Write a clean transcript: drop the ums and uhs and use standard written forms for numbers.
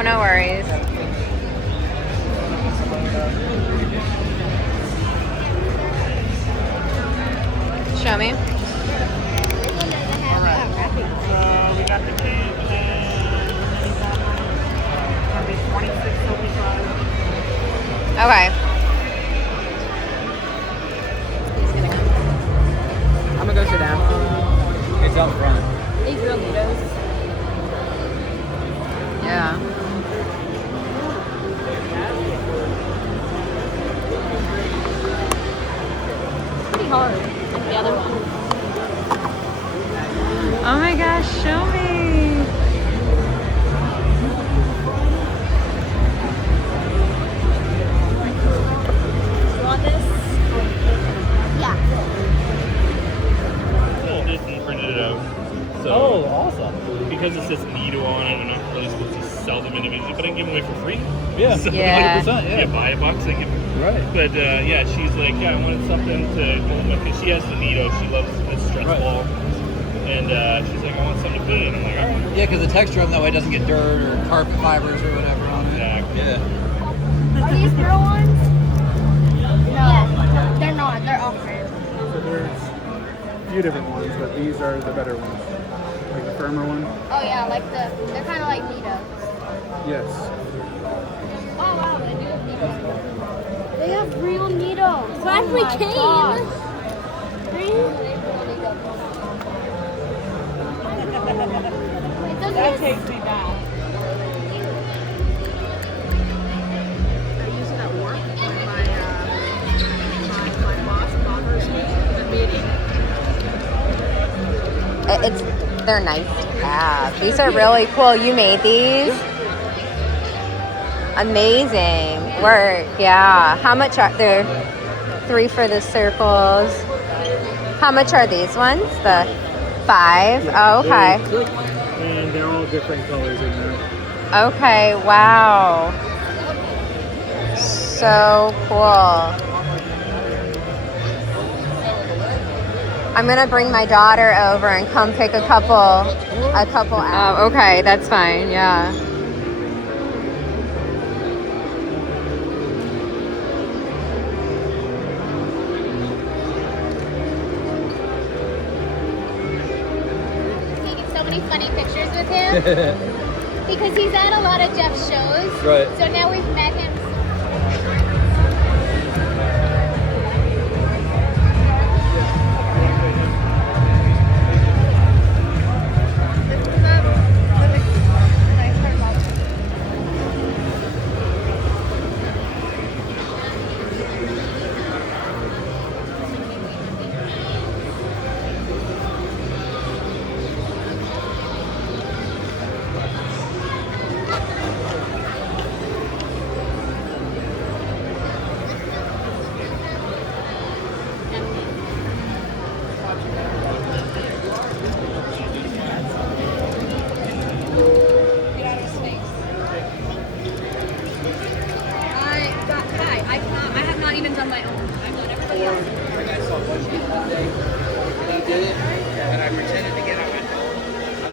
Oh, no worries. Show me. Alright. So we got the cake and it's gonna be $26.75. Okay. I'm gonna go sit down. It's out front. These real Needohs. Yeah. Pretty hard. Like the other one. Oh my gosh, show me. You want this? Yeah. Cool. Disney printed it out. So, Oh, awesome. because it says Needoh on it, I'm not really supposed to sell them individually, but I can give them away for free. Yeah. So, Yeah. 100%, yeah. You buy a box, I give them. Right. But yeah, she's like, yeah, I wanted something to go with because she has the Needoh. She loves the stress Right. ball. And she's like, I want something to put it in. I'm like, all right. Yeah, because the texture of them that way doesn't get dirt or carpet fibers or whatever on it. Exactly. Yeah. Are these real ones? No. They're not. They're off-brand. So there's a few different ones, but these are the better ones. Like the firmer one. Oh yeah, they're kind of like Needohs. Yes. Oh wow, they do have Needohs. They have real Needohs. So actually came. That takes me back. I use it at work when my boss bothers me at the meeting. They're nice to have. These are really cool. You made these? Amazing work. Yeah. How much are there? 3 for the circles. How much are these ones? The 5? Oh, okay. And they're all different colors in there. Okay, wow. So cool. I'm gonna bring my daughter over and come pick a couple out. Oh, okay, that's fine, yeah. Taking so many funny pictures with him because he's at a lot of Jeff's shows. Right. So now we've met him. I have not even done my own. I've done everything else. I saw one one day, and he did it, and I pretended to get out.